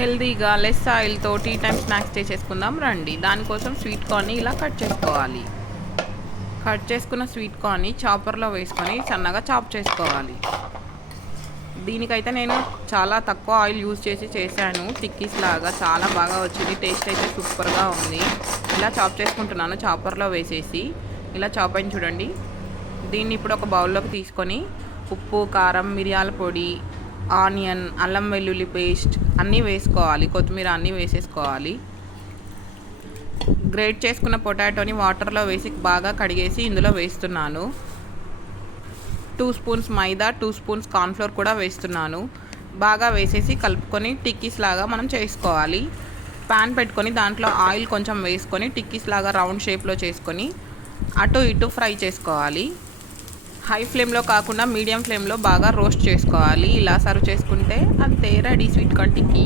హెల్తీగా లెస్ ఆయిల్తో tea time snacks చేసేసుకుందాం రండి. దానికోసం స్వీట్ కార్న్ని ఇలా కట్ చేసుకోవాలి. కట్ చేసుకున్న స్వీట్ కార్న్ని చాపర్లో వేసుకొని సన్నగా చాప్ చేసుకోవాలి. దీనికైతే నేను చాలా తక్కువ ఆయిల్ యూజ్ చేసి చేశాను. టిక్కీస్ లాగా చాలా బాగా వచ్చింది. టేస్ట్ అయితే సూపర్గా ఉంది. ఇలా చాప్ చేసుకుంటున్నాను చాపర్లో వేసేసి. ఇలా చాప్ అయిన చూడండి. దీన్ని ఇప్పుడు ఒక బౌల్లోకి తీసుకొని ఉప్పు, కారం, మిరియాల పొడి, ఆనియన్, అల్లం వెల్లుల్లి పేస్ట్ అన్నీ వేసుకోవాలి. కొత్తిమీర అన్నీ వేసేసుకోవాలి. గ్రేట్ చేసుకున్న పొటాటోని వాటర్లో వేసి బాగా కడిగేసి ఇందులో వేస్తున్నాను. 2 స్పూన్స్ మైదా, 2 స్పూన్స్ కార్న్ఫ్లోర్ కూడా వేస్తున్నాను. బాగా వేసేసి కలుపుకొని టిక్కీస్ లాగా మనం చేసుకోవాలి. ప్యాన్ పెట్టుకొని దాంట్లో ఆయిల్ కొంచెం వేసుకొని టిక్కీస్ లాగా రౌండ్ షేప్లో చేసుకొని అటు ఇటు ఫ్రై చేసుకోవాలి. హై ఫ్లేమ్లో కాకుండా మీడియం ఫ్లేమ్లో బాగా రోస్ట్ చేసుకోవాలి. ఇలా సర్వ్ చేసుకుంటే అంతే, రెడీ స్వీట్ కార్న్ టిక్కీ.